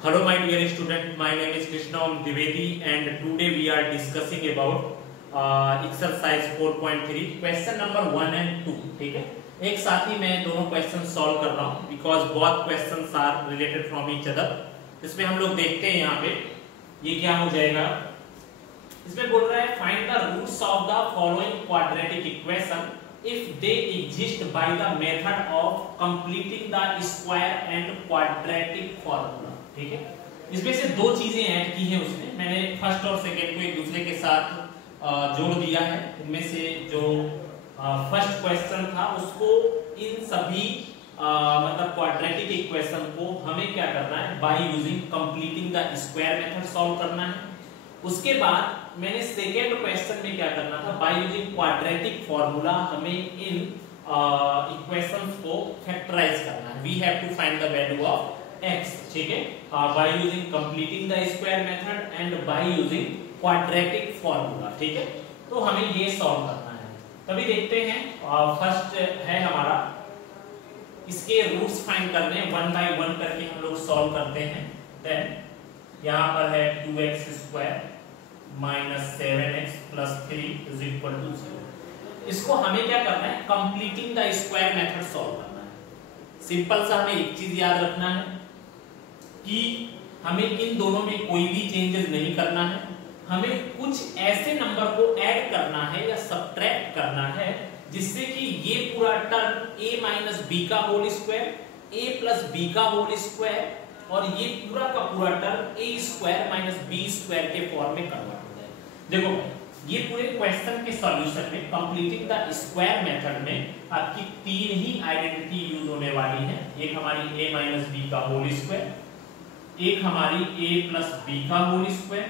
Hello my dear student, my name is Krishna Dwivedi and today we are discussing about exercise 4.3 question number 1 and 2. ठीक है, एक साथ ही मैं दोनों question solve कर रहा हूँ because both questions are related from each other. इसमें हम लोग देखते हैं यहाँ पे ये क्या हो जाएगा। इसमें बोल रहा है find the roots of the following quadratic equation if they exist by the method of completing the square and quadratic formula. ठीक है, इसमें से दो चीजें ऐड की हैं उसने, मैंने फर्स्ट और सेकेंड को एक दूसरे के साथ जोड़ दिया है। इनमें से जो फर्स्ट क्वेश्चन था उसको इन सभी मतलब क्वाड्रेटिक इक्वेशन को हमें क्या करना है, by using completing the square method solve करना है। उसके बाद मैंने सेकेंड क्वेश्चन में क्या करना था, बाय यूजिंग क्वाड्रेटिक फॉर्मूला हमें इन इक्वेशंस को फैक्टराइज करना है। We have to find the value of x, ठीक है, by using completing the square method and by using quadratic formula. ठीक है, तो हमें ये सॉल्व करना है। तभी देखते हैं, फर्स्ट है हमारा, इसके रूट्स फाइंड करने हैं, 1 बाय 1 करके हम लोग सॉल्व करते हैं। देन यहाँ पर है 2x square minus 7x plus 3 is equal to 0। इसको हमें क्या करना है, completing the square method solve करना है। सिंपल सा हमें एक चीज याद रखना है कि हमें इन दोनों में कोई भी चेंजेस नहीं करना है, हमें कुछ ऐसे नंबर को ऐड करना है या सब्ट्रैक्ट करना है जिससे कि ये पूरा टर्म a माइनस बी का whole square, a plus b का होल स्क्वायर और ये पूरा का पूरा term a square minus b square के फॉर्म में कन्वर्ट हो जाए। देखो ये पूरे क्वेश्चन के सॉल्यूशन में कंप्लीटिंग द स्क्वायर मेथड में आपकी तीन ही आइडेंटिटी यूज होने वाली है। एक हमारी a माइनस बी का होल स्क्वायर, एक हमारी a प्लस बी का होल स्क्वायर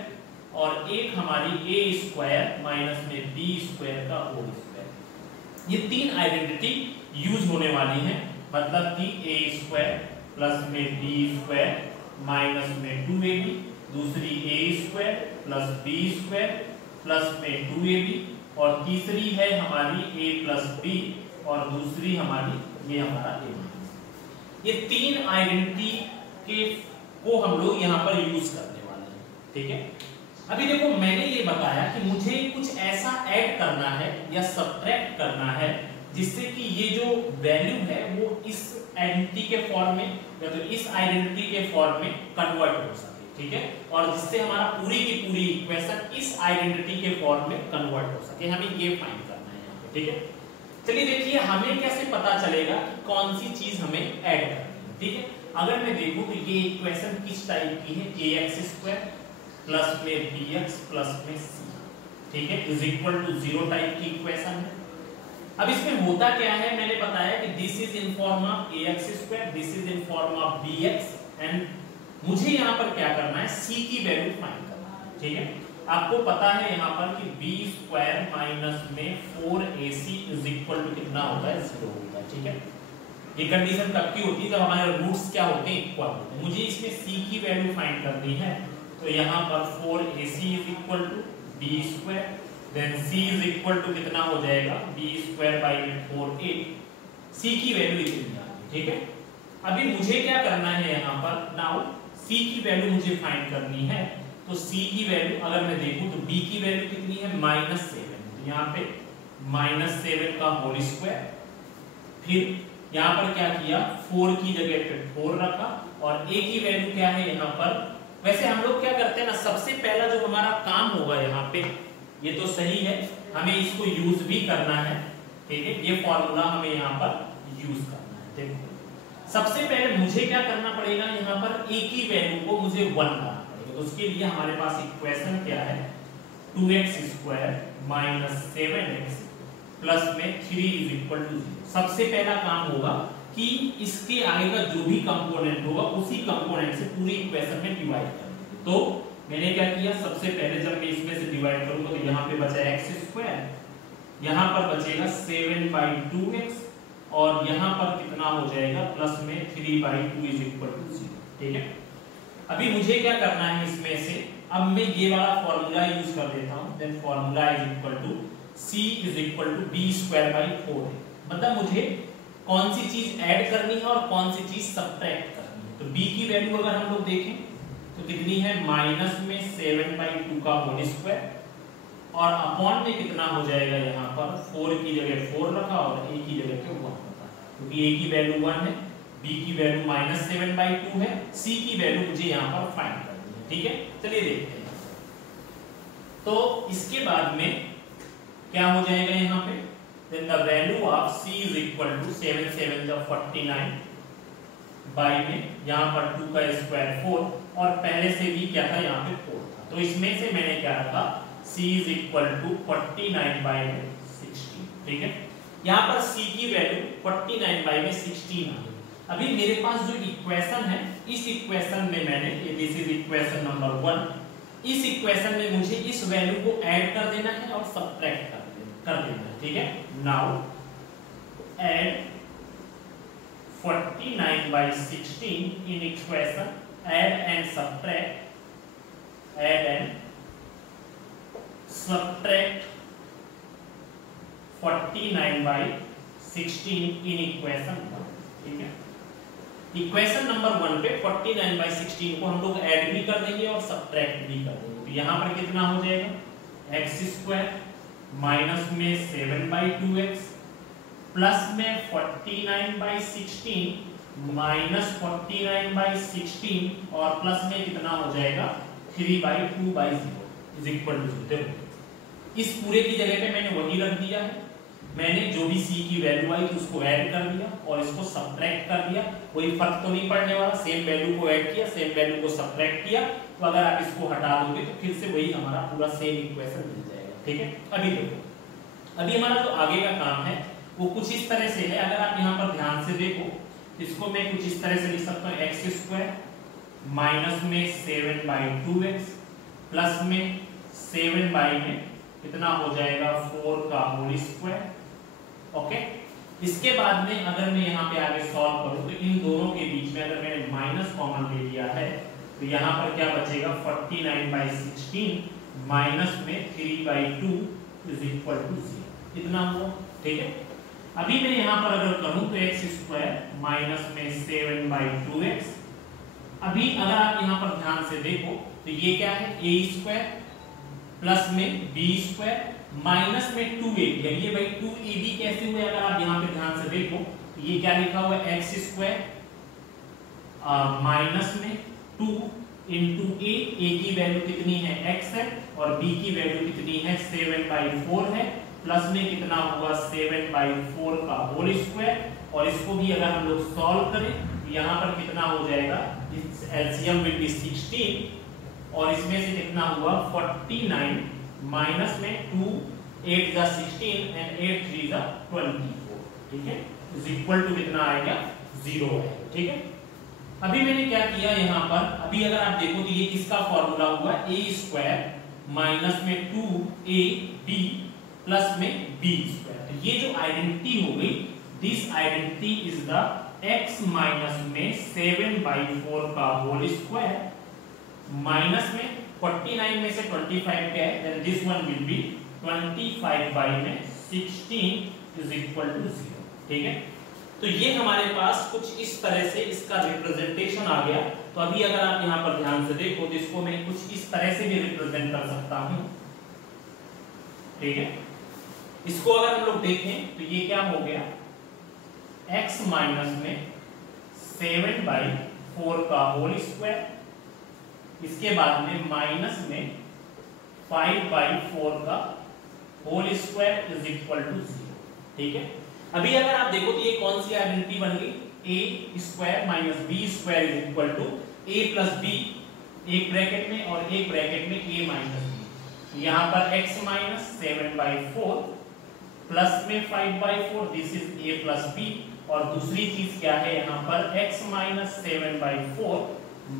और एक हमारी a स्क्वायर माइनस में b स्क्वायर का होल स्क्वायर। ये तीन आइडेंटिटी यूज होने वाली है, मतलब कि a स्क्वायर प्लस में b स्क्वायर माइनस में 2ab, दूसरी a square plus b square plus में 2ab और तीसरी है हमारी a प्लस b और दूसरी हमारी ये हमारा a। ये तीन आइडेंटिटी के को हम लोग यहाँ पर यूज करने वाले हैं। ठीक है, अभी देखो मैंने ये बताया कि मुझे कुछ ऐसा ऐड करना है या सब्ट्रैक्ट करना है जिससे कि ये जो वैल्यू है वो इस आइडेंटिटी के फॉर्म में या तो इस आइडेंटिटी के फॉर्म में कन्वर्ट हो सके। ठीक है, और जिससे हमारा पूरी की पूरी इक्वेशन इस आइडेंटिटी के फॉर्म में कन्वर्ट हो सके, हमें ये फाइंड करना है यहाँ पे। ठीक है, चलिए देखिए हमें कैसे पता चलेगा कि कौन सी चीज हमें ऐड करनी है। ठीक है, अगर मैं देखूं तो ये इक्वेशन किस टाइप की है, ax स्क्वायर प्लस में bx प्लस में c, ठीक है, इज इक्वल टू 0 टाइप की इक्वेशन है। अब इसमें होता क्या है, मैंने बताया कि this is in form of ax square, this is in form of bx and मुझे यहाँ पर क्या करना है, c की वैल्यू फाइंड करना है। ठीक है, आपको पता है यहाँ पर कि b स्क्वायर माइनस में 4ac इज इक्वल टू कितना होता है, 0 होता है। ठीक है, ये कंडीशन तब की होती है जब हमारे रूट्स क्या होते हैं, इक्वल होते हैं। मुझे इसमें c की वैल्यू फाइंड करनी है, तो यहाँ पर 4ac is equal to b square, then c is equal to कितना हो जाएगा, b square by 4a, c की वैल्यू इतनी आ गई। ठीक है, अभी मुझे क्या करना है यहाँ पर, नाउ c की वैल्यू मुझे फाइंड करनी है, तो c की वैल्यू अगर मैं देखूं तो b की वैल्यू कितनी है, -7, यहाँ पे -7 का होल स्क्वायर, फिर यहाँ पर क्या किया, 4 की जगह पे 4 रखा और a की वैल्यू क्या है यहाँ पर। वैसे हम लोग क्या करते हैं ना, सबसे पहला जो हमारा काम होगा यहाँ पे, ये तो सही है, हमें इसको यूज भी करना है। ठीक है, ये फॉर्मूला हमें यहाँ पर यूज करना है। देखो सबसे पहले मुझे क्या करना पड़ेगा, यहाँ पर a की वैल्यू को मुझे 1 लाना पड़ेगा। तो उसके लिए हमारे पास इक्वेशन क्या है, 2x square minus 7x plus में 3 इज इक्वल टू 0। सबसे पहला काम होगा कि इसके आगे का जो भी कंपोनेंट होगा उसी कंपोनेंट से पूरी इक्वेशन में डिवाइड कर। तो मैंने क्या किया, सबसे पहले जब मैं इसमें से डिवाइड करूंगा तो यहाँ पे बचा x स्क्वायर, यहाँ पर बचेगा 7/2x और यहाँ पर कितना हो जाएगा, प्लस में 3/2 इज इक्वल टू 0। ठीक है, अभी मुझे क्या करना है इसमें से, अब मैं ये वाला फॉर्मूला यूज कर देता हूँ, then formula is equal to c is equal to b square by 4 है। मतलब मुझे कौन सी चीज ऐड करनी है और कौन सी चीज सब्ट्रैक्ट करनी है। तो b की वैल्यू अगर हम लोग देखें तो कितनी है माइनस में 7/2 का होल स्क्वायर और अपॉन में कितना हो जाएगा यहाँ पर 4 की जगह 4 रखा और a की जगह पे 1 रखा, क्योंकि a की वैल्यू 1 है, b की वैल्यू -7/2 है, c की वैल्यू मुझे यहाँ पर फाइंड करनी है। ठीक है, चलिए देखते हैं। तो इसके बाद में क्या हो जाएगा यहाँ पे, then the value of c is equal to 7 7 the 49 by में यहाँ पर 2 का स्क्वायर 4 और पहले से भी क्या था यहाँ पे 4 था, तो इसमें से मैंने क्या रखा c is equal to 49 by में 16। ठीक है, यहाँ पर c की वैल्यू 49 बाई में 16 आ गई। अभी मेरे पास जो इक्वेशन है, इस इक्वेशन में मैंने, दिस इज इक्वेशन नंबर 1, इस इक्वेशन में मुझे इस वैल्यू को ऐड कर देना है और सबट्रैक्ट कर देना है। ठीक है, now add 49 by 16 in equation, add and subtract 49 by 16 in equation 1। ठीक है, इक्वेशन नंबर 1 पे 49 by 16 को हम लोग ऐड भी कर देंगे और सबट्रैक्ट भी कर देंगे। तो यहाँ पर कितना हो जाएगा x स्क्वायर माइनस में 7/2x प्लस में 49/16 माइनस 49/16 और प्लस में कितना हो जाएगा 3/2/0 इज इक्वल टू 0। इस पूरे की जगह पे मैंने वही रख दिया है, मैंने जो भी c की वैल्यू आई थी उसको ऐड कर दिया और इसको सबट्रैक्ट कर दिया। कोई फर्क तो नहीं पड़ने वाला, सेम वैल्यू को ऐड किया, सेम वैल्यू को सबट्रैक्ट किया, तो अगर आप इसको हटा दोगे तो फिर से वही हमारा पूरा सेम इक्वेशन मिल जाएगा। ठीक है, अभी देखो, अभी हमारा जो आगे का काम है वो कुछ इस तरह से है। अगर आप यहाँ पर ध्यान से देखो, इसको मैं कुछ इस तरह से लिख सकता हूँ x स्क्वायर माइनस में 7/2x प्लस में 7 बाई में कितना हो जाएगा 4 का होल स्क्वायर। ओके, इसके बाद में अगर मैं यहाँ पे आगे सॉल्व करूँ तो इन दोनों के बीच में अगर मैंने माइनस कॉमन ले लिया है तो यहाँ पर क्या बचेगा 49/16 माइनस में 3/2 इज इक्वल टू 0, इतना हुआ। ठीक है, अभी मैं यहाँ पर अगर करूं तो x स्क्वायर माइनस में 7/2x, अभी अगर आप यहाँ पर ध्यान से देखो तो ये क्या है a स्क्वायर प्लस में b स्क्वायर माइनस में 2ab, ये भाई 2ab कैसे हुए, अगर आप यहाँ पे ध्यान से देखो तो ये क्या लिखा हुआ है x स्क्वायर माइनस में 2 इंटू a की वैल्यू कितनी है x है और b की वैल्यू कितनी है 7/4 है, प्लस में कितना हुआ 7/4 का होल स्क्वायर, और इसको भी अगर हम लोग सॉल्व करें तो यहाँ पर कितना हो जाएगा, एलसीएम विल बी 16 और इसमें से कितना हुआ 49 माइनस में 2 8 जा 16 एंड 8 3 जा 24। ठीक है, इज इक्वल टू कितना आएगा 0 है। ठीक है, अभी मैंने क्या किया यहाँ पर, अभी अगर आप देखो तो ये किसका फॉर्मूला हुआ a स्क्वायर माइनस में 2ab प्लस में b स्क्वायर। तो ये जो आइडेंटिटी हो गई, this identity is the x minus में 7/4 का होल स्क्वायर माइनस में 49 में से 25 क्या है, then this one will be 25 by में 16 इज इक्वल टू 0। ठीक है, तो ये हमारे पास कुछ इस तरह से इसका रिप्रेजेंटेशन आ गया। तो अभी अगर आप यहाँ पर ध्यान से देखो तो इसको मैं कुछ इस तरह से भी रिप्रेजेंट कर सकता हूँ। ठीक है, इसको अगर हम लोग देखें तो ये क्या हो गया x माइनस में 7/4 का होल स्क्वायर, इसके बाद में माइनस में 5/4 का whole square is equal to 0। ठीक है, अभी अगर आप देखो तो ये कौन सी आइडेंटिटी बन गई, a square minus b square is equal to a plus b, एक ब्रैकेट में और एक ब्रैकेट में a माइनस b। यहाँ पर x माइनस 7/4 प्लस में 5/4, this is a plus b, और दूसरी चीज क्या है यहाँ पर x माइनस 7/4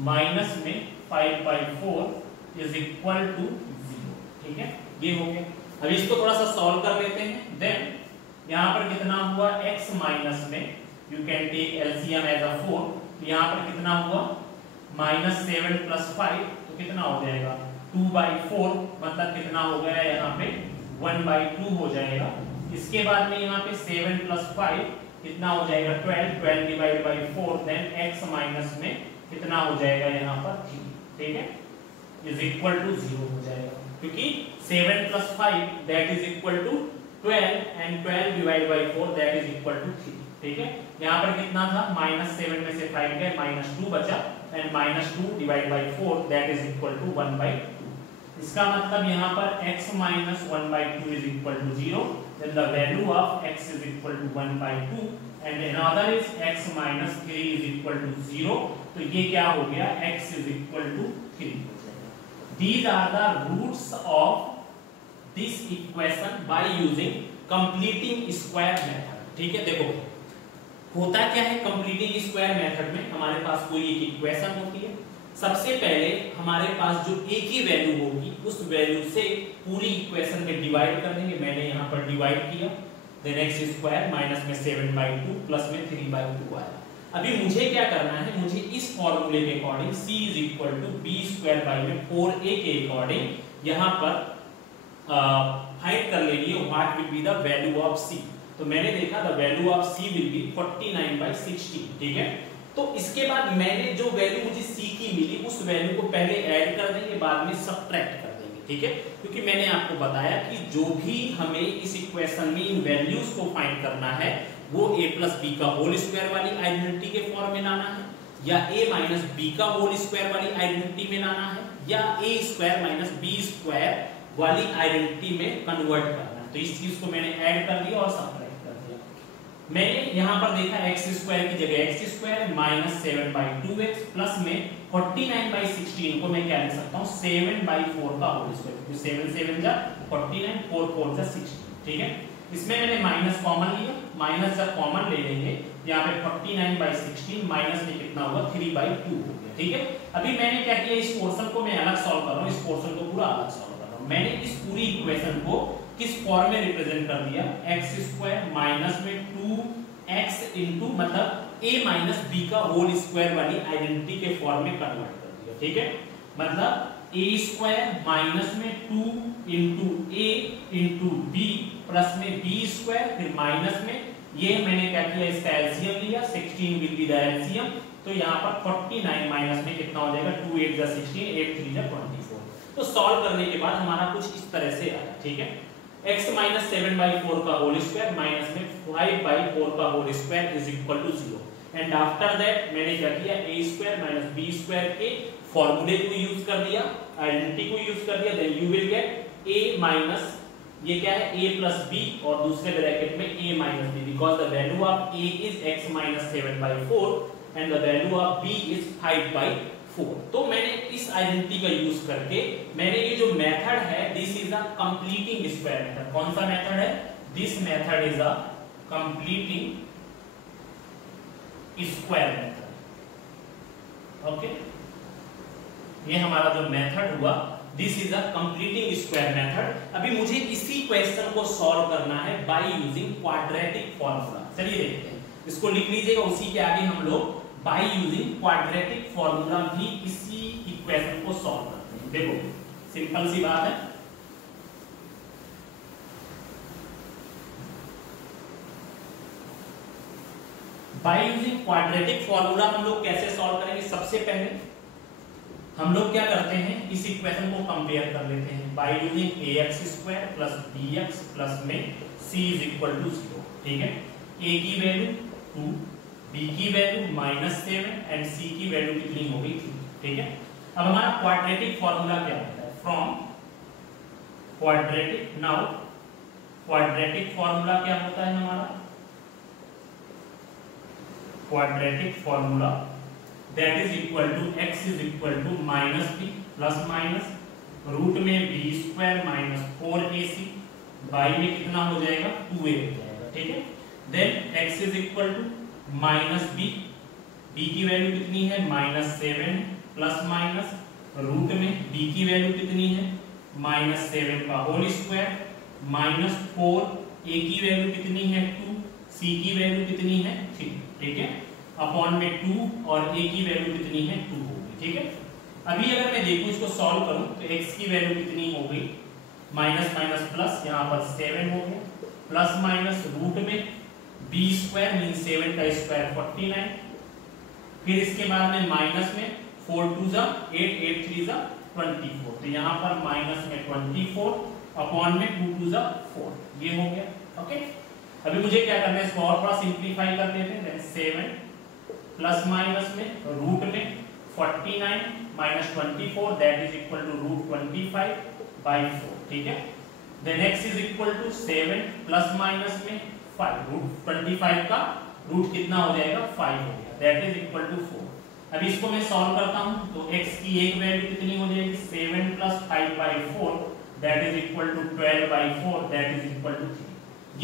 माइनस में 5/4 इज इक्वल टू 0। ठीक है, ये हो गया। अब इसको थोड़ा सा सॉल्व कर लेते हैं। देन यहाँ पर कितना हुआ x माइनस में, you can take LCM as a 4, तो यहाँ पर कितना हुआ -7 + 5, तो कितना हो जाएगा 2/4, मतलब कितना हो गया यहाँ पे 1/2 हो जाएगा। इसके बाद में यहाँ पे 7 + 5 कितना हो जाएगा 12 divide by 4, then x minus में कितना हो जाएगा यहाँ पर 3। ठीक है, इज इक्वल टू 0 हो जाएगा, क्योंकि 7 + 5 that is equal to 12 and 12 divide by 4 that is equal to 3। ठीक है, यहाँ पर कितना था, -7 में से 5 गए, -2 बचा and -2 divide by 4 that is equal to 1/2। इसका मतलब यहाँ पर x - 1/2 is equal to 0, then the value of x is equal to 1/2 and another is x - 3 is equal to 0। तो ये क्या हो गया, x is equal to 3 हो जाएगा। These are the roots of this equation by using completing square method। ठीक है, देखो होता क्या है कंप्लीटिंग स्क्वायर मेथड में, हमारे पास कोई एक इक्वेशन होती है, सबसे पहले हमारे पास जो a की वैल्यू होगी उस वैल्यू से पूरी इक्वेशन में डिवाइड कर देंगे। मैंने यहाँ पर डिवाइड किया, देन x² माइनस में 7/2 प्लस में 3/2 आया। अभी मुझे क्या करना है, मुझे इस फॉर्मूले के अकॉर्डिंग c = b² 4a के अकॉर्डिंग यहाँ पर फाइंड कर लेनी है what will be the value of c। तो मैंने देखा the value of c will be 49/16। ठीक है, तो इसके बाद मैंने जो वैल्यू मुझे c की मिली उस वैल्यू को पहले ऐड कर देंगे, बाद में सब्ट्रैक्ट कर देंगे। ठीक है, क्योंकि मैंने आपको बताया कि जो भी हमें इस इक्वेशन में इन वैल्यूज को फाइंड करना है वो a + b का होल स्क्वायर वाली आइडेंटिटी के फॉर्म में लाना है, या a - b का होल स्क्वायर वाली आइडेंटिटी में लाना है, या a² - b² वाली आइडेंटिटी में कन्वर्ट करना है। तो इस चीज को मैंने ऐड कर दिया और सब्ट्रैक्ट कर दिया। मैंने यहाँ पर देखा x² की जगह x² - 7/2x प्लस में 49/16 को मैं क्या लिख सकता हूँ 7/4 का होल स्क्वायर, क्योंकि 7 7 जा 49, 4 4 जा 16। ठीक है, इसमें मैंने माइनस कॉमन लिया, माइनस जब कॉमन ले लेंगे यहाँ पे 49/16 माइनस में कितना होगा 3/2 हो गया। ठीक है, अभी मैंने क्या किया, इस पोर्शन को मैं अलग सॉल्व कर रहा हूँ, इस पोर्शन को पूरा अलग सॉल्व कर रहा हूँ। मैंने इस पूरी इक्वेशन को किस फॉर्म में रिप्रेजेंट कर दिया, x² माइनस में 2x इनटू मतलब a - b का होल स्क्वायर वाली आइडेंटिटी के फॉर्म में कन्वर्ट कर दिया। ठीक है, मतलब a² माइनस में 2 into a into b plus में b², फिर माइनस में ये मैंने क्या किया, इसका एलसीएम लिया, 16 विल बी द एलसीएम। तो यहाँ पर 49 माइनस में कितना हो जाएगा, 2 8 जा 16, 8 3 जा 24। तो सॉल्व करने के बाद हमारा कुछ इस तरह से आया। ठीक है, x - 7/4 का होल स्क्वायर माइनस में 5/4 का whole square is equal to 0। And after that मैंने क्या किया, a² - b² के फॉर्मूले को यूज कर दिया, आइडेंटिटी को यूज कर दिया, then you will get a ये क्या है a + b और दूसरे ब्रैकेट में a - b, because the value of a is x - 7/4 and the value of b is 5/4। तो मैंने इस आइडेंटिटी का यूज करके मैंने ये जो मेथड है, this is a completing square method. कौन सा मेथड है, this method is a completing square method. Okay, ये हमारा जो मेथड हुआ this is a completing square method. अभी मुझे इसी क्वेश्चन को सॉल्व करना है बाय यूजिंग क्वाड्रेटिक फॉर्मूला। चलिए देखते हैं, इसको लिख लीजिएगा, उसी के आगे हम लोग बाय यूजिंग क्वाड्रेटिक फॉर्मूला भी इसी इक्वेशन को सॉल्व करते हैं। देखो सिंपल सी बात है, बाय यूजिंग क्वाड्रेटिक फॉर्मूला हम लोग कैसे सॉल्व करेंगे। सबसे पहले हम लोग क्या करते हैं, इस इक्वेशन को कंपेयर कर लेते हैं by using ax² plus bx plus में c इज इक्वल टू 0। ठीक है, a की वैल्यू 2, b की वैल्यू -7 एंड c की वैल्यू कितनी हो गई 3। ठीक है, अब हमारा क्वाड्रेटिक फॉर्मूला क्या होता है, from quadratic, now quadratic formula क्या होता है हमारा, quadratic formula that is equal to x is equal to -b plus minus root में b² माइनस 4ac बाई में कितना हो जाएगा 2a हो जाएगा। ठीक है, then x is equal to -b, b की वैल्यू कितनी है -7 प्लस माइनस रूट में b की वैल्यू कितनी है -7 का होल स्क्वायर माइनस 4, a की वैल्यू कितनी है 2, c की वैल्यू कितनी है 3। ठीक है, अपॉन में 2 और a की वैल्यू कितनी है 2 होगी। ठीक है, अभी अगर मैं देखूं इसको सॉल्व करूं तो x की वैल्यू कितनी हो गई माइनस माइनस प्लस, यहाँ पर 7 हो गया, प्लस माइनस रूट में b² मीन 7 का स्क्वायर 49, फिर इसके बाद में माइनस में 4 2 जा 8, 8 3 जा 24, तो यहाँ पर माइनस में 24 अपॉन में 2 2 जा 4, ये हो गया। ओके, अभी मुझे क्या करना है, इसको और थोड़ा सिंप्लीफाई कर देते हैं। 7 प्लस माइनस में रूट में 49 minus 24 that is equal to root 25/4, ठीक है। Then x is equal to 7 plus minus में 5, रूट 25 का रूट कितना हो जाएगा 5 हो गया, दैट इज इक्वल टू 4। अब इसको मैं सॉल्व करता हूं तो x की एक वैल्यू कितनी हो जाएगी 7 plus 5/4 that is equal to 12/4 that is equal to 3।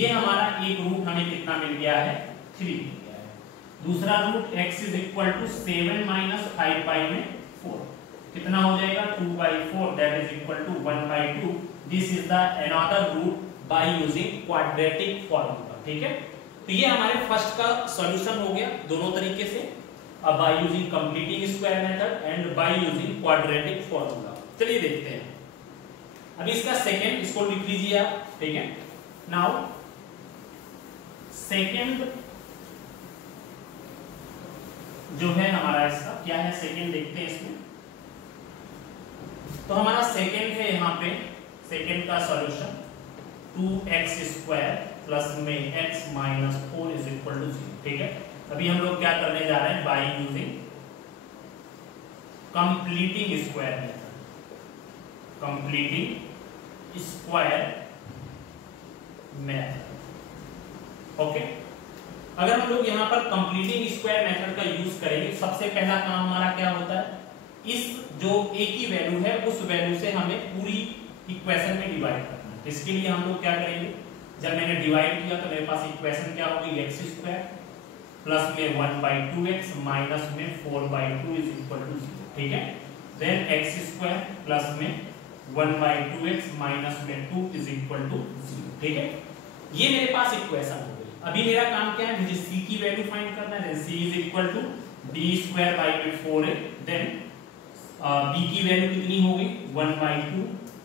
ये हमारा एक रूट हमें कितना मिल गया है 3 मिल गया है। दूसरा root x is equal to 7 minus 5/4 कितना हो जाएगा 2/4 that is equal to 1/2। This is the another root by using quadratic formula, ठीक है। तो ये हमारे फर्स्ट का सॉल्यूशन हो गया दोनों तरीके से, अब bye using completing square method and by using quadratic formula. चलिए देखते हैं अभी इसका सेकंड, इसको लिख लीजिए आप, ठीक है। नाउ सेकंड जो है हमारा इसका क्या है, सेकंड देखते हैं इसमें। तो हमारा सेकंड है यहाँ पे, सेकंड का सॉल्यूशन 2x² प्लस में x minus 4 is equal to 0, ठीक है। अभी हम लोग क्या करने जा रहे हैं, bye using completing square method, completing square method. Okay, अगर हम लोग यहाँ पर कंप्लीटिंग स्क्वायर मेथड का यूज करेंगे, सबसे पहला काम हमारा क्या होता है, इस जो a की वैल्यू है उस वैल्यू से हमें पूरी इक्वेशन में डिवाइड करना है। इसके लिए हम लोग क्या करेंगे, जब मैंने डिवाइड किया तो मेरे पास इक्वेशन क्या होगी x² प्लस में 1/2x माइनस में 4/2 इज इक्वल टू 0, ठीक है। देन x² प्लस में 1/2x माइनस में 2 इज इक्वल टू 0, ठीक है। ये मेरे पास इक्वेशन हो गई। अभी मेरा काम क्या है, मुझे c की वैल्यू फाइंड करना है। c is equal to d²/4a। Then b की वैल्यू कितनी हो गई 1/2,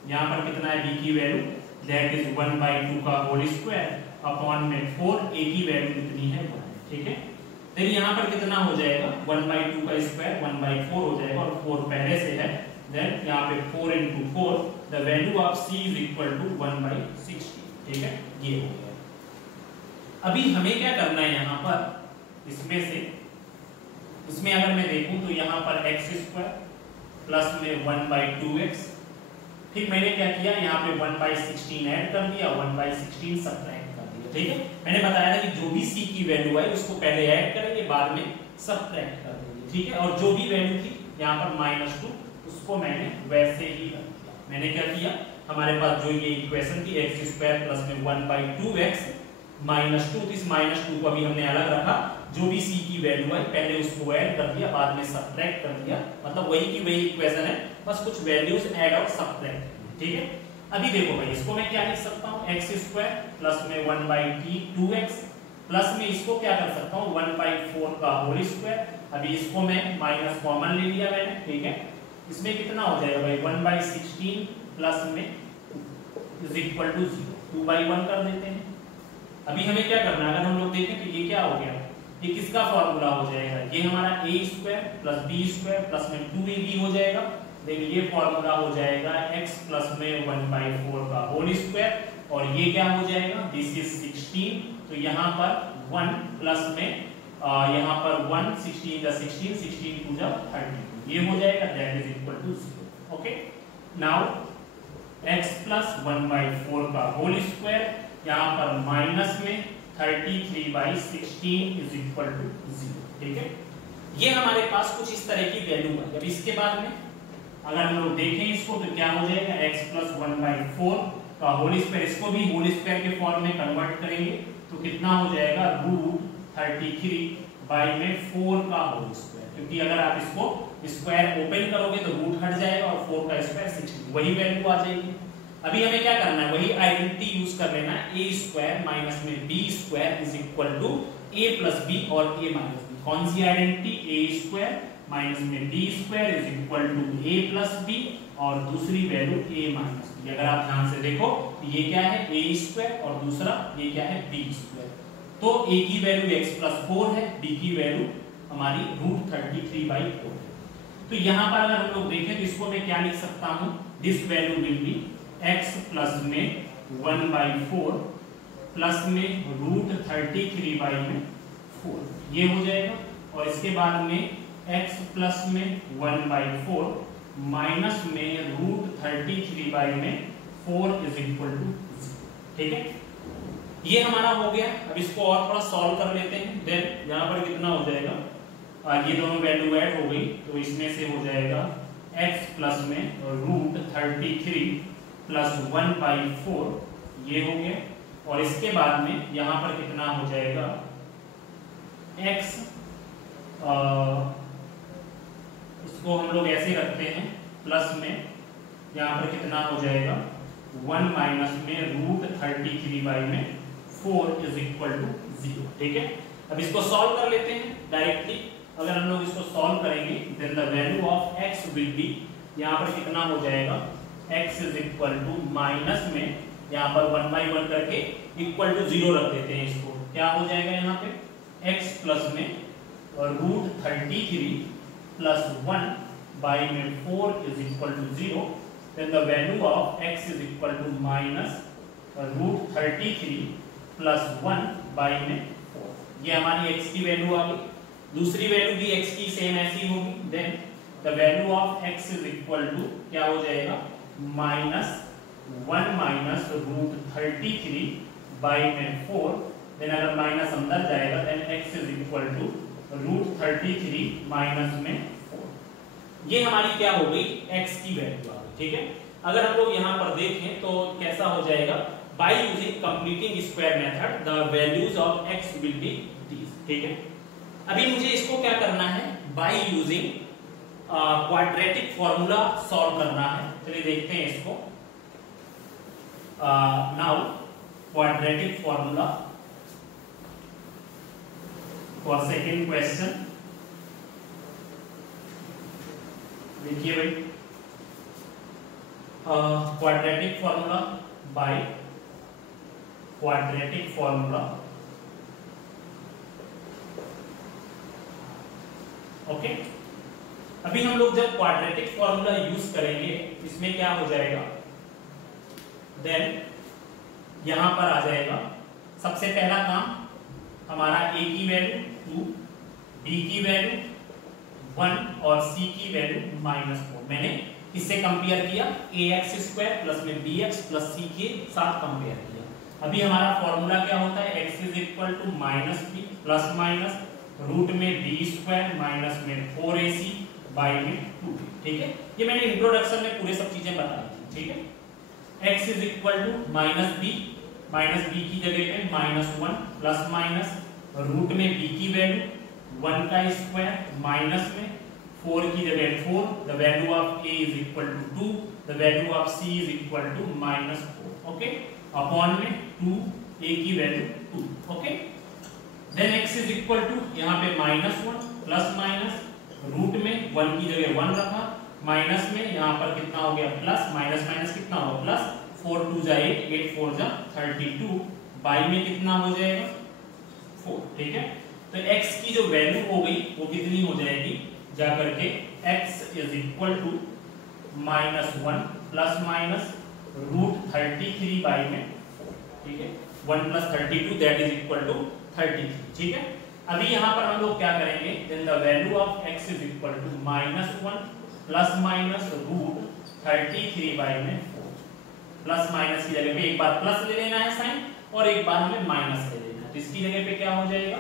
यहाँ पर कितना है b की वैल्यू दैट इज 1/2 का होल स्क्वायर अपॉन में 4, a की वैल्यू कितनी है 1, ठीक है। देन यहाँ पर कितना हो जाएगा 1/2 का स्क्वायर 1/4 हो जाएगा और 4 पहले से है। देन यहाँ पे 4 into 4 the value of c is equal to 1/60, ठीक है, ये हो गया। अभी हमें क्या करना है यहाँ पर, इसमें से इसमें अगर मैं देखूं तो यहाँ पर x² प्लस में 1/2x, ठीक, मैंने क्या किया यहाँ पे 1/16 ऐड कर दिया, 1/16 सब्ट्रैक्ट कर दिया, ठीक है। मैंने बताया था कि जो भी c की वैल्यू है उसको पहले ऐड करेंगे बाद में सब्ट्रैक्ट कर देंगे, ठीक है। और जो भी वैल्यू थी यहाँ पर -2 उसको मैंने वैसे ही रख दिया। मैंने क्या किया, हमारे पास जो ये इक्वेशन थी x² प्लस में 1/2x माइनस 2, इस -2 को अभी हमने अलग रखा, जो भी c की वैल्यू है पहले उसको ऐड कर दिया बाद में सब्ट्रैक्ट कर दिया, मतलब वही की वही इक्वेशन है, बस कुछ वैल्यूज ऐड और सब्ट्रैक्ट, ठीक है। अभी देखो भाई, इसको मैं क्या लिख सकता हूँ, x² प्लस में 1/2x प्लस में इसको क्या कर सकता हूँ 1/4 का होल स्क्वायर। अभी इसको मैं माइनस कॉमन ले लिया मैंने, ठीक है। इसमें कितना हो जाएगा भाई 1/16 प्लस में इज इक्वल टू 0, 2/1 कर देते हैं। अभी हमें क्या करना है, अगर हम लोग देखें तो ये क्या हो गया, ये किसका फॉर्मूला हो जाएगा, ये हमारा a² प्लस b² प्लस में 2ab हो जाएगा। देखिए ये फॉर्मूला हो जाएगा x प्लस में 1/4 का होल स्क्वायर, और ये क्या हो जाएगा, दिस इज 16, तो यहाँ पर 1 प्लस में यहाँ पर 1, 16 का 16, 16 टू जा 32, ये हो जाएगा, that is equal to 0। Okay, now x plus 1/4 का होल स्क्वायर, यहाँ पर माइनस में 33/16 इज इक्वल टू 0, ठीक है। ये हमारे पास कुछ इस तरह की वैल्यू है। अब इसके बाद में अगर हम लोग देखें इसको तो क्या हो जाएगा, x प्लस 1/4 का होल स्क्वायर, इसको भी होल स्क्वायर के फॉर्म में कन्वर्ट करेंगे तो कितना हो जाएगा √33/4 का होल स्क्वायर, क्योंकि अगर आप इसको स्क्वायर ओपन करोगे तो रूट हट जाएगा और 4 का स्क्वायर 16, वही वैल्यू आ जाएगी। अभी हमें क्या करना है, वही आइडेंटिटी यूज कर लेना है, a² माइनस में b² is equal to a plus b और a माइनस b। कौन सी आइडेंटिटी, a² माइनस में b² is equal to a plus b और दूसरी वैल्यू a माइनस b। अगर आप ध्यान से देखो तो ये क्या है a² और दूसरा ये क्या है b²। तो a की वैल्यू x प्लस 4 है, b की वैल्यू हमारी √33/4 है। तो यहाँ पर अगर हम लोग देखें तो इसको मैं क्या लिख सकता हूँ, this value will be x plus में 1/4 प्लस में √33 में 4 ये हो जाएगा, और इसके बाद में x प्लस में 1/4 माइनस में √33 में 4 इज इक्वल टू 0। ठीक है, ये हमारा हो गया। अब इसको और थोड़ा सॉल्व कर लेते हैं। देन यहाँ पर कितना हो जाएगा, ये दोनों वैल्यू ऐड हो गई तो इसमें से हो जाएगा x प्लस में √33 प्लस 1/4 ये हो गया, और इसके बाद में यहाँ पर कितना हो जाएगा x, इसको हम लोग ऐसे रखते हैं प्लस में यहाँ पर कितना हो जाएगा 1 माइनस में √33 में 4 इज इक्वल टू 0। ठीक है, अब इसको सॉल्व कर लेते हैं डायरेक्टली। अगर हम लोग इसको सॉल्व करेंगे then the value of x will be, यहाँ पर कितना हो जाएगा x is equal to minus में यहाँ पर 1/1 करके इक्वल टू 0 रख देते हैं। इसको क्या हो जाएगा यहाँ पे x प्लस में √33 प्लस 1 में 4 is equal to 0। Then the value of x is equal to minus √33 plus 1 में 4। ये हमारी x की वैल्यू आ गई। दूसरी वैल्यू भी x की सेम ऐसी होगी। Then the value of x is equal to क्या हो जाएगा माइनस 1 माइनस √33 में 4। देन अगर माइनस अंदर जाएगा then x is equal to √33 minus में 4। ये हमारी क्या हो गई x की वैल्यू आ गई। ठीक है, अगर हम लोग यहाँ पर देखें तो कैसा हो जाएगा, by using completing square method the values of x will be these. ठीक है, अभी मुझे इसको क्या करना है, by using quadratic formula solve करना है। चलिए देखते हैं इसको। Now quadratic formula for second question. देखिए भाई, quadratic formula by quadratic formula. Okay, अभी हम लोग जब क्वाड्रेटिक फॉर्मूला यूज करेंगे इसमें क्या हो जाएगा, देन यहां पर आ जाएगा सबसे पहला काम हमारा a की वैल्यू 2, b की वैल्यू 1 और c की वैल्यू -4। मैंने किससे कंपेयर किया, ax² प्लस में bx प्लस c के साथ कंपेयर किया। अभी हमारा फॉर्मूला क्या होता है, x is equal to -b plus minus root में b² माइनस में 4ac बाई में 2b। ठीक है, ये मैंने इंट्रोडक्शन में पूरे सब चीजें बताई थी। ठीक है, x is equal to -b की जगह पे -1 प्लस माइनस रूट में b की वैल्यू 1 का स्क्वायर माइनस में 4 की जगह 4, the value of a is equal to 2, the value of c is equal to -4। Okay, upon में 2a की value 2। Okay, then x is equal to यहाँ पे -1 प्लस माइनस रूट में 1 की जगह 1 रखा, माइनस में यहाँ पर कितना हो गया प्लस, माइनस माइनस कितना होगा प्लस, 4 2 जा 8, 8 4 जा 32, बाई में कितना हो जाएगा 4। ठीक है, तो x की जो वैल्यू हो गई वो कितनी हो जाएगी, जाकर के x is equal to -1 plus minus √33 by में 4। ठीक है, 1 plus 32 that is equal to 33। ठीक है, अभी यहाँ पर हम लोग क्या करेंगे, then the value of x is equal to -1 plus minus √33 by में 4। प्लस माइनस की जगह पे एक बार प्लस ले लेना है साइन और एक बार हमें माइनस ले लेना है, तो इसकी जगह पे क्या हो जाएगा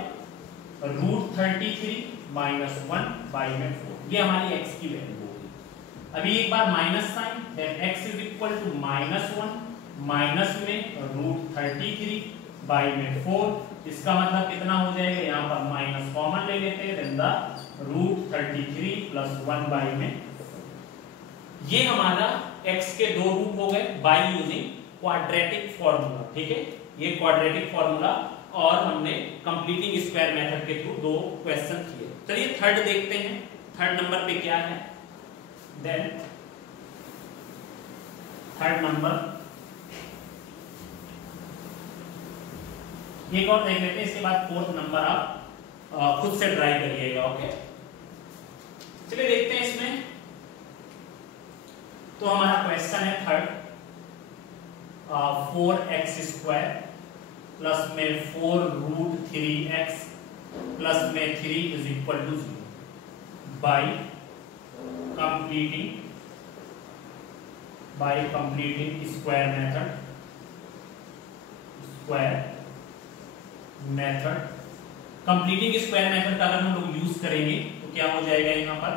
√33 माइनस 1 बाई में 4। ये हमारी x की वैल्यू होगी। अभी एक बार minus sign, then x is equal to -1 minus में √33 बाई में 4। इसका मतलब कितना हो जाएगा, यहाँ पर माइनस कॉमन ले लेते हैं, देन द √33 प्लस 1 बाई में। ये हमारा x के दो रूप हो गए बाय यूजिंग क्वाड्रेटिक फॉर्मूला। ठीक है, ये क्वाड्रेटिक फॉर्मूला और हमने कंप्लीटिंग स्क्वायर मेथड के थ्रू दो क्वेश्चन किए। चलिए थर्ड देखते हैं, थर्ड नंबर पे क्या है। देन थर्ड नंबर एक और देख लेते हैं, इसके बाद फोर्थ नंबर आप खुद से ट्राई करिएगा। ओके, चलिए देखते हैं इसमें। तो हमारा क्वेश्चन है थर्ड, 4x² प्लस में 4√3x प्लस में 3 is equal to 0 by completing square method. Completing square method का अगर हम लोग यूज करेंगे तो क्या हो जाएगा, यहाँ पर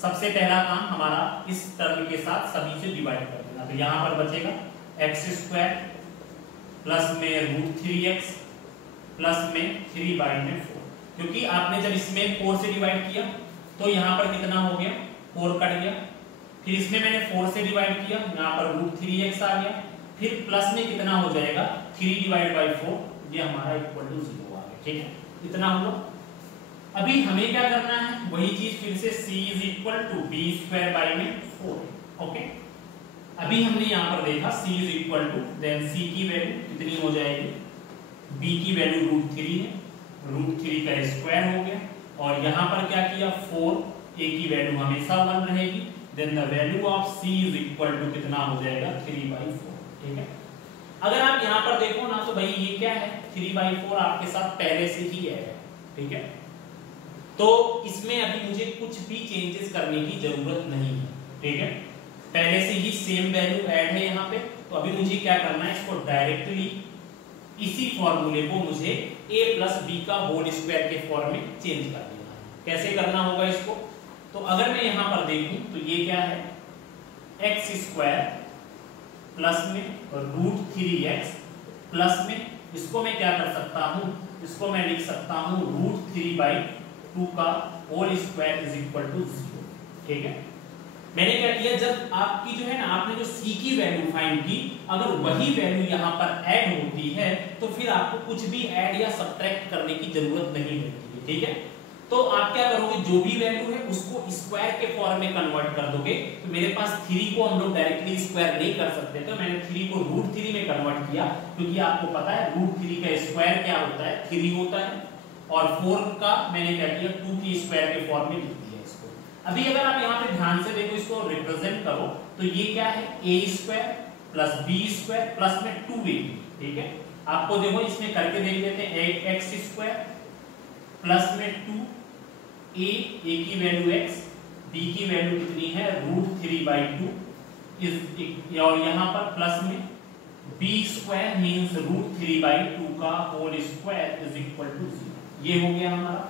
सबसे पहला काम हमारा इस टर्म के साथ सभी से डिवाइड कर देना। तो यहाँ पर बचेगा x² प्लस में √3x प्लस में 3/4, क्योंकि आपने जब इसमें 4 से डिवाइड किया तो यहाँ पर कितना हो गया, 4 कट गया। फिर इसमें मैंने 4 से डिवाइड किया, यहाँ पर √3x आ गया। फिर प्लस में कितना हो जाएगा 3/4, ये हमारा इक्वल टू 0 आ गया। ठीक है, इतना हुआ। अभी हमें क्या करना है, वही चीज फिर से c is equal to b²/4। Okay, अभी हमने यहाँ पर देखा c is equal to, then c की वैल्यू कितनी हो जाएगी, b की वैल्यू √3 है, √3 का स्क्वायर हो गया। और यहाँ पर क्या किया, 4, a की वैल्यू हमेशा 1 रहेगी, then the value of c is equal to कितना हो जाएगा 3/4। ठीक है, अगर आप यहाँ पर देखो ना तो भाई ये क्या है, 3/4 आपके साथ पहले से ही है। ठीक है, तो इसमें अभी मुझे कुछ भी चेंजेस करने की जरूरत नहीं है। ठीक है, पहले से ही सेम वैल्यू ऐड है यहाँ पे। तो अभी मुझे क्या करना है, इसको डायरेक्टली इसी फॉर्मूले को मुझे a + b का होल स्क्वायर के फॉर्म में चेंज कर देना है। कैसे करना होगा इसको, तो अगर मैं यहाँ पर देखूं तो ये क्या है, x² प्लस में √3x प्लस में, इसको मैं क्या कर सकता हूं, इसको मैं लिख सकता हूं √3/2 का whole square is equal to 0। ठीक है, मैंने क्या किया, जब आपकी जो है ना, आपने जो c की वैल्यू फाइंड की, अगर वही वैल्यू यहाँ पर ऐड होती है तो फिर आपको कुछ भी ऐड या सब्ट्रैक्ट करने की जरूरत नहीं होती है। ठीक है, तो आप क्या करोगे, जो भी वैल्यू है उसको स्क्वायर के फॉर्म में कन्वर्ट कर दोगे। तो मेरे पास 3 को हम लोग डायरेक्टली स्क्वायर नहीं कर सकते, तो मैंने 3 को √3 में कन्वर्ट किया, क्योंकि आपको पता है √3 का स्क्वायर क्या होता है, 3 होता है। और 4 का मैंने क्या किया, 2 की स्क्वायर के फॉर्म में लिख दिया इसको। अभी अगर आप यहाँ पे ध्यान से देखो, इसको रिप्रेजेंट करो, तो ये क्या है, a² प्लस b² प्लस में 2ab। ठीक है, आपको देखो इसमें करके देख लेते हैं, x² प्लस में 2a, a की वैल्यू x, b की वैल्यू कितनी है √3/2 इज, और यहाँ पर प्लस में b² मींस √3/2 का whole square is equal to 0। ये हो गया हमारा।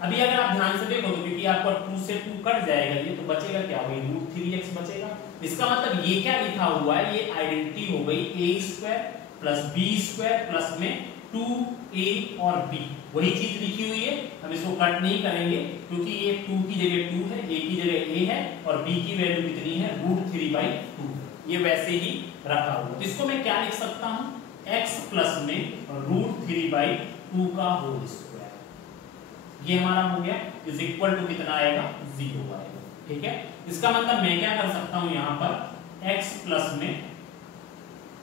अभी अगर आप ध्यान से देखो तो क्योंकि आपका 2 से 2 कट जाएगा, ये तो बचेगा क्या, वही √3x बचेगा। इसका मतलब ये क्या लिखा हुआ है, ये आइडेंटिटी हो गई a² प्लस b² प्लस में 2a और b, वही चीज लिखी हुई है। हम इसको कट नहीं करेंगे क्योंकि ये 2 की जगह 2 है, a की जगह a है, और b की वैल्यू कितनी है √3/2, ये वैसे ही रखा हुआ। तो इसको मैं क्या लिख सकता हूं, x प्लस में √3/2 का होल स्क्वायर, ये हमारा हो गया, इज इक्वल टू कितना आएगा, 0 आएगा। ठीक है, इसका मतलब मैं क्या कर सकता हूं, यहाँ पर x प्लस में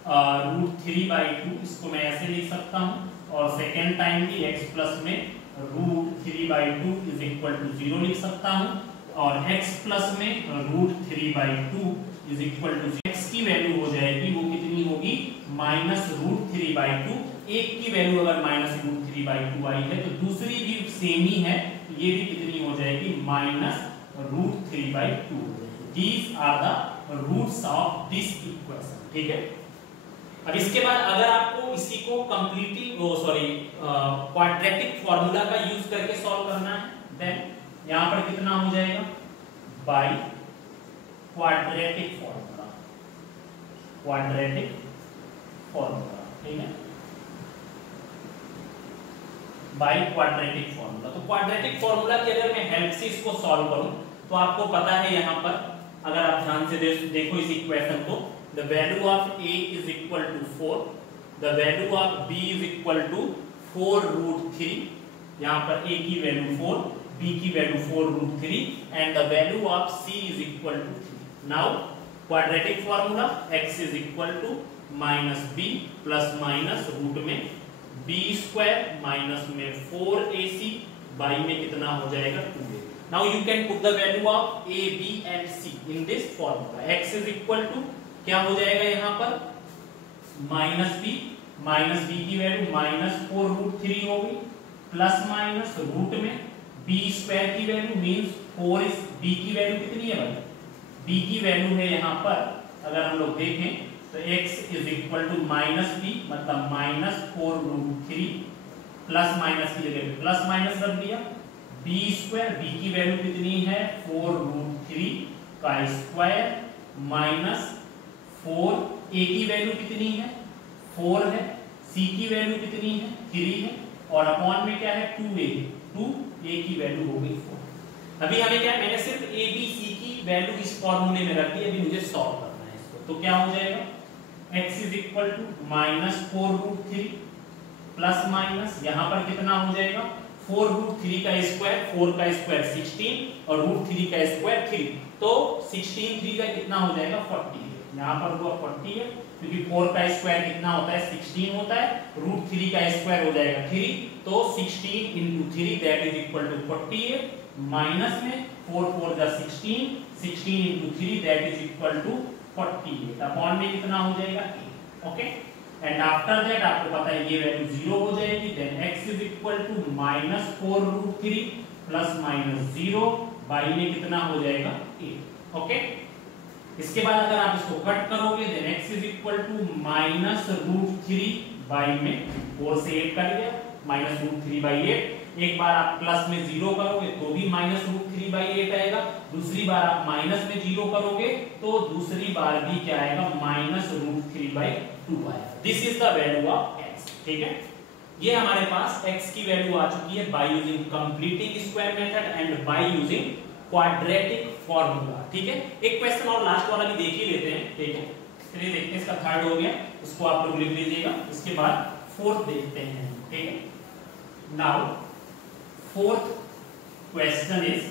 √3/2, इसको मैं ऐसे लिख सकता हूं, और सेकेंड टाइम भी x प्लस में √3/2 इज इक्वल टू 0 लिख सकता हूं, और x प्लस में √3/2 इज इक्वल टू x की वैल्यू हो जाएगी, वो कितनी होगी, -√3/2। एक की वैल्यू अगर -√3/2 आई है तो दूसरी भी सेम ही है, तो ये भी कितनी हो जाएगी, -√3/2। These are the roots of this equation. ठीक है, अब इसके बाद अगर आपको इसी को क्वाड्रेटिक फॉर्मूला का यूज करके सॉल्व करना है, देन यहां पर कितना हो जाएगा, बाय क्वाड्रेटिक फॉर्मूला। ठीक है, बाय क्वाड्रेटिक फॉर्मूला। तो क्वाड्रेटिक फॉर्मूला की अगर मैं हेल्प से इसको सॉल्व करूं तो आपको पता है, यहां पर अगर आप ध्यान से देखो इस इक्वेशन को, the value of a is equal to 4, the value of b is equal to 4√3, यहाँ पर a की वैल्यू 4, b की value 4√3, and the value of c is equal to 3। now quadratic formula, x is equal to -b plus minus root में b² minus में 4ac, by में कितना हो जाएगा 2a। Now you can put the value of a, b and c in this formula. x is equal to क्या हो जाएगा यहाँ पर माइनस बी की वैल्यू -4√3 होगी प्लस माइनस रूट में b स्क्वायर की वैल्यू मींस 4 इस b की वैल्यू कितनी है भाई, b की वैल्यू है यहाँ पर अगर हम लोग देखें तो x is equal to -b मतलब -4√3 प्लस माइनस की जगह प्लस माइनस रख दिया b स्क्वायर b की वैल्यू कितनी है 4√3 का स्क्वायर माइनस 4 a की वैल्यू कितनी है 4 है, c की वैल्यू कितनी है 3 है और अपॉन में क्या है 2a की वैल्यू हो गई 4। अभी हमें क्या है मैंने सिर्फ a b c की वैल्यू इस फॉर्मूले में रख दी, अभी मुझे सॉल्व करना है इसको। तो क्या हो जाएगा x is equal to -4√3 plus minus यहाँ पर कितना हो जाएगा 4√3 का स्क्वायर 4 का स्क्वायर 16 और √3 का स्क्वायर 3 तो 16 3 का कितना हो जाएगा 40 यहाँ पर हुआ 40 है क्योंकि 4 का स्क्वायर कितना होता है 16 होता है, √3 का स्क्वायर हो जाएगा 3 तो 16 into 3 that is equal to 40 है माइनस में 4 4 जा 16 into 3 that is equal to 48 upon में कितना हो जाएगा 8। ओके एंड आफ्टर दैट आपको पता है ये वैल्यू 0 हो जाएगी then x is equal to -4√3 plus minus 0 by में कितना हो जाएगा 8। ओके इसके बाद अगर आप इसको कट करोगे then x is equal to -√3 by में 4 से 8 कट गया -√3 बाई 8। एक बार आप प्लस में 0 करोगे तो भी -√3 बाई 8 आएगा, दूसरी बार आप माइनस में 0 करोगे तो दूसरी बार भी क्या आएगा -√3 बाई 2 आएगा। This is the value of x। ठीक है ये हमारे पास x की वैल्यू आ चुकी है by using completing square method and by using quadratic formula. ठीक है एक क्वेश्चन और लास्ट वाला भी देख ही लेते हैं। ठीक है चलिए देखते हैं, इसका थर्ड हो गया उसको आप लोग लिख लीजिएगा, इसके बाद फोर्थ देखते हैं। ठीक है नाउ फोर्थ क्वेश्चन इज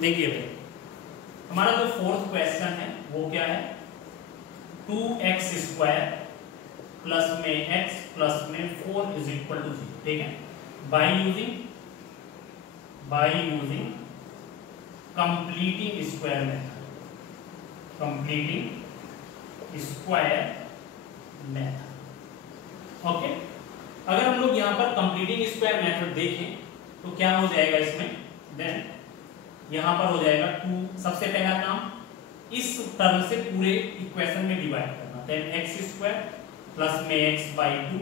देखिए भाई हमारा जो फोर्थ क्वेश्चन है वो क्या है 2x स्क्वायर प्लस में x प्लस में 4 इज इक्वल टू 0। ठीक है by using completing square method, completing square method. Okay अगर हम लोग यहां पर कंप्लीटिंग स्क्वायर मेथड देखें तो क्या हो जाएगा इसमें देन यहां पर हो जाएगा 2 सबसे पहला काम इस टर्म से पूरे इक्वेशन में डिवाइड करना देन x स्क्वायर प्लस में x बाई 2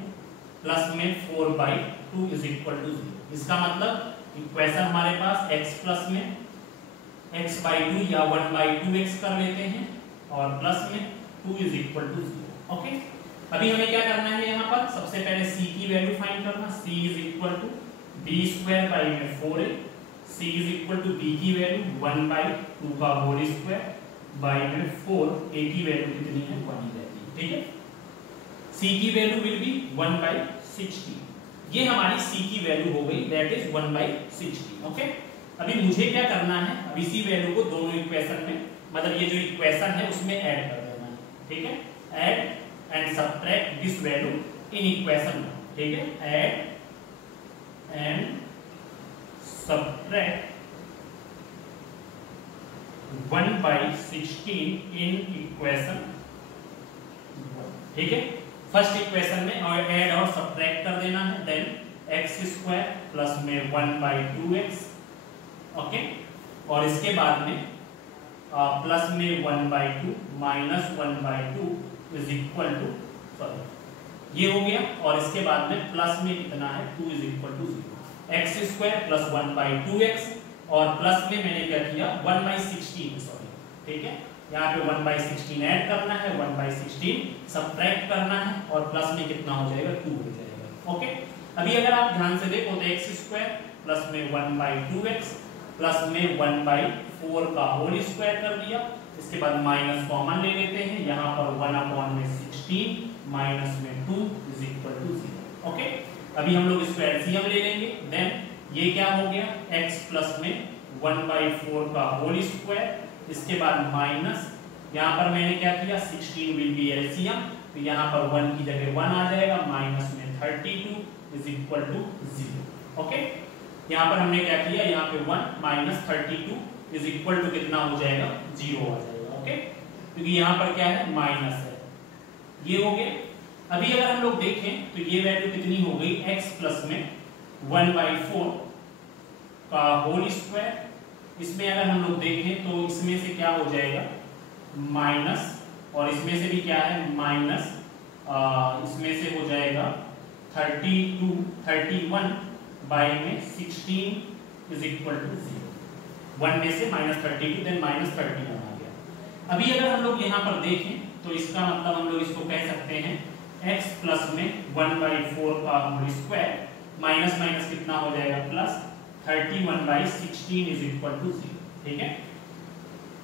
प्लस में 4 बाई 2 इज इक्वल टू 0। इसका मतलब इक्वेशन हमारे पास x प्लस में x बाई 2 या 1 बाई 2x कर लेते हैं और प्लस में 2 इज इक्वल टू 0। ओके अभी हमें क्या करना है यहाँ पर सबसे पहले c की वैल्यू फाइंड करना, c is equal to b square by में 4a, c is equal to b की वैल्यू 1 बाई 2 का होल स्क्वायर बाई में 4 a की वैल्यू कितनी है 1 ही रहती है। ठीक है c की वैल्यू विल बी 1 बाई 60, ये हमारी c की वैल्यू हो गई दैट इज 1 बाई 60। ओके अभी मुझे क्या करना है अब इसी वैल्यू को दोनों इक्वेशन में मतलब ये जो इक्वेशन है उसमें ऐड कर देना है। ठीक है add and subtract this value in equation 1। ठीक है add and subtract 1 by 16 in equation. ठीक है फर्स्ट इक्वेशन में और ऐड और सबट्रैक्ट कर देना है देन x स्क्वायर प्लस में 1 बाई 2x। ओके और इसके बाद में प्लस में 1 by 2 minus 1 by 2 is equal to sorry ये हो गया और इसके बाद में प्लस में कितना है 2 is equal to 0 x square plus 1 by 2x और प्लस में मैंने क्या किया 1 बाई 16 सॉरी। ठीक है यहाँ पे 1 बाई 16 ऐड करना है 1 बाई 16 सबट्रैक्ट करना है और प्लस में कितना हो जाएगा 2 हो जाएगा। ओके अभी अगर आप ध्यान से देखो तो x स्क्वायर प्लस में 1 बाई 2x प्लस में 1 बाई 4 का होल स्क्वायर कर दिया, इसके बाद माइनस कॉमन ले लेते हैं यहाँ पर 1 अपॉन में 16 माइनस में 2 इज इक्वल टू 0। ओके अभी हम लोग इसको एलसीएम ले लेंगे देन ये क्या हो गया x प्लस में 1 बाई 4 का होल स्क्वायर, इसके बाद माइनस यहाँ पर मैंने क्या किया 16 विल बी एलसीएम तो यहाँ पर 1 की जगह 1 आ जाएगा, माइनस में 32 इज इक्वल टू 0। ओके, यहाँ पर हमने क्या किया, यहाँ पे 1 माइनस 32 इज इक्वल टू कितना हो जाएगा, 0 आ जाएगा। ओके, क्योंकि यहाँ पर क्या है, माइनस है, ये हो गया। अभी अगर हम लोग देखें तो ये वैल्यू कितनी हो गई, x प्लस में 1/4 का होल स्क्वायर। इसमें अगर हम लोग देखें तो इसमें से क्या हो जाएगा, माइनस, और इसमें से भी क्या है, माइनस, इसमें से हो जाएगा 31 बाई में 16 इज इक्वल टू 0। 1 में से माइनस 32 देन माइनस 31 आ गया। अभी अगर हम लोग यहाँ पर देखें तो इसका मतलब हम लोग इसको कह सकते हैं x प्लस में 1/4 का होल स्क्वायर माइनस माइनस कितना हो जाएगा, प्लस 31/16 इज इक्वल टू 0। ठीक है,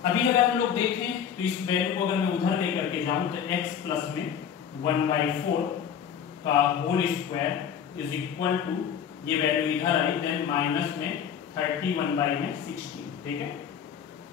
अभी अगर हम लोग देखें तो इस वैल्यू को अगर मैं उधर लेकर के जाऊं तो x प्लस में 1/4 का whole square is equal to, ये वैल्यू इधर आई, देन माइनस में 31/16। ठीक है,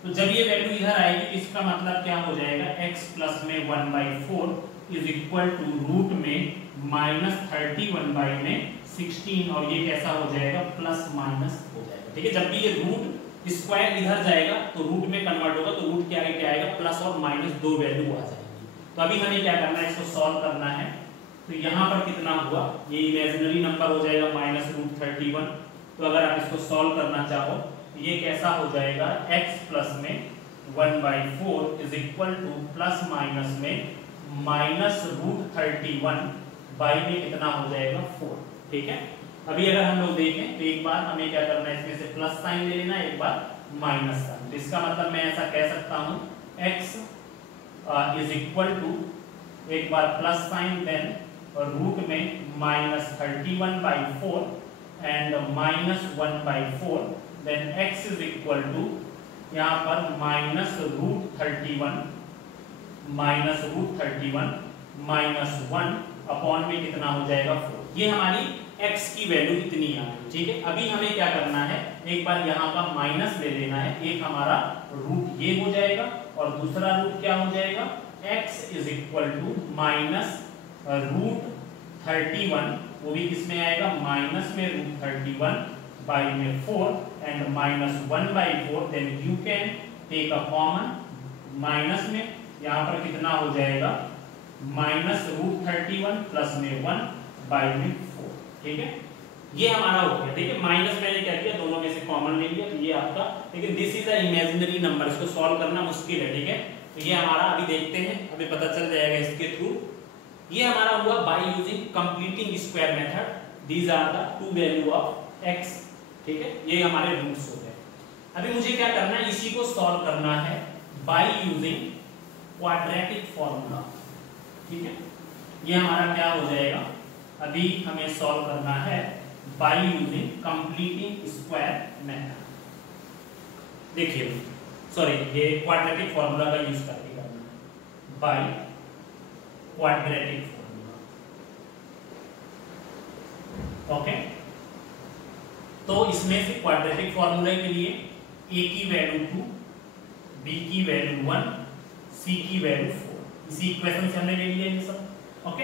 तो जब ये वैल्यू इधर आएगी तो इसका मतलब क्या हो जाएगा, x प्लस में 1/4 इज इक्वल टू रूट में माइनस 31/16, और ये कैसा हो जाएगा, प्लस माइनस हो जाएगा। ठीक है, जब भी ये रूट स्क्वायर इधर जाएगा तो रूट में कन्वर्ट होगा, तो रूट के आगे क्या आएगा, प्लस और माइनस दो वैल्यू आ जाएगी। तो अभी हमें क्या करना है, इसको सॉल्व करना है। तो यहाँ पर कितना हुआ, ये इमेजिनरी नंबर हो जाएगा -√31। तो अगर आप इसको सॉल्व करना चाहो ये कैसा हो जाएगा, x प्लस में 1/4 is equal two plus minus में -√31 बाई में कितना हो जाएगा, 4। ठीक है, अभी अगर हम लोग देखें तो एक बार हमें क्या करना है, इसमें से प्लस साइन ले लेना, एक बार माइनस साइन। तो इसका मतलब मैं ऐसा कह सकता हूं, x इज इक्वल टू, एक बार प्लस साइन, देन रूट में -31/4 and -1/4, then x is equal to यहाँ पर -√31 -1 अपॉन में कितना हो जाएगा, 4। ये हमारी x की वैल्यू इतनी आ गई। ठीक है, अभी हमें क्या करना है, एक बार यहाँ का माइनस ले लेना है, एक हमारा रूट ये हो जाएगा और दूसरा रूट क्या हो जाएगा, x इज इक्वल टू -√31, वो भी किसमें आएगा, माइनस में √31 बाई में 4 and -1/4, then you can take a common, minus में यहाँ पर कितना हो जाएगा, -√31 प्लस में 1 बाई में 4। ठीक है, ये हमारा हो गया। ठीक है, माइनस मैंने क्या किया, दोनों में से कॉमन ले लिया, तो ये आपका, लेकिन this is a imaginary number, इसको सॉल्व करना मुश्किल है। ठीक है, तो ये हमारा अभी देखते हैं, अभी पता चल जाएगा इसके थ्रू। ये हमारा हुआ by using completing square method, these are the two value of x। ठीक है, ये हमारे रूट्स हो गए। अभी मुझे क्या करना है, इसी को सॉल्व करना है बाय यूजिंग क्वाड्रेटिक फॉर्मूला। ठीक है, ये हमारा क्या हो जाएगा, अभी हमें सॉल्व करना है by using completing square method. देखिए, सॉरी, ये क्वाड्रेटिक फॉर्मूला का यूज करके करना है, बाय क्वाड्रेटिक फॉर्मूला। ओके, तो इसमें से क्वाड्रेटिक फॉर्मूला के लिए a की वैल्यू 2, b की वैल्यू 1, c की वैल्यू 4, इसी इक्वेशन से हमने ले लिया ये सब। ओके,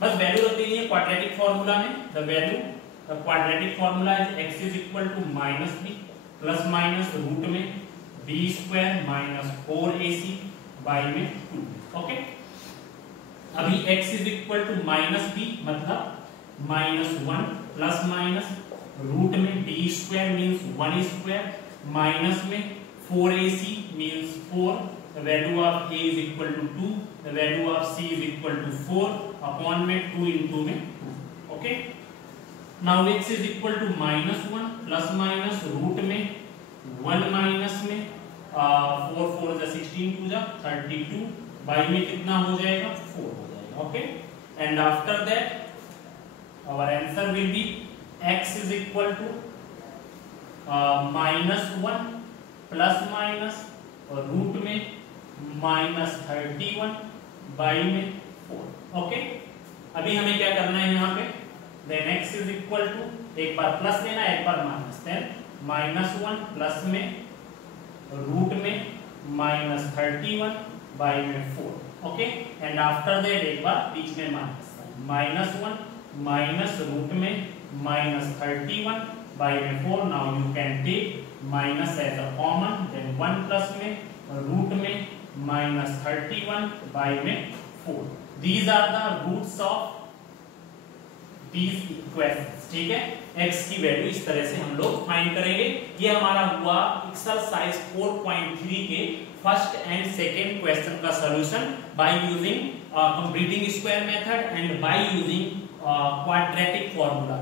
बस वैल्यू रख देनी है क्वाड्रेटिक फॉर्मूला में। The value, the quadratic formula is x is equal to -b plus minus root में b² -4ac बाई में 2। ओके, अभी x is equal to -b मतलब -1 प्लस माइनस रूट में b² मींस 1² माइनस में 4ac means 4, the value of a is equal to 2, the value of c is equal to 4 upon में 2 into में 2। ओके, now x is equal to -1 plus minus root में 1 minus में 4 4 जा 16 2 जा 32 by में कितना हो जाएगा, 4 हो जाएगा। Okay, and after that our answer will be x is equal to -1 plus minus और रूट में -31 बाई में 4। ओके, अभी हमें क्या करना है यहाँ पे, then x is equal to, एक बार प्लस लेना एक बार माइनस, देन -1 प्लस में रूट में -31 बाई में 4। ओके, एंड आफ्टर दैट एक बार बीच में माइनस 1 माइनस रूट में माइनस 31 बाई में 4. Now you can take minus as a common, then 1 plus में रूट में माइनस 31 बाई में 4. These are the roots of these equations. ठीक है, x की वैल्यू इस तरह से हम लोग फाइंड करेंगे. ये हमारा हुआ एक्सरसाइज 4.3 के फर्स्ट एंड सेकेंड क्वेश्चन का solution bye using completing square method and by using quadratic formula.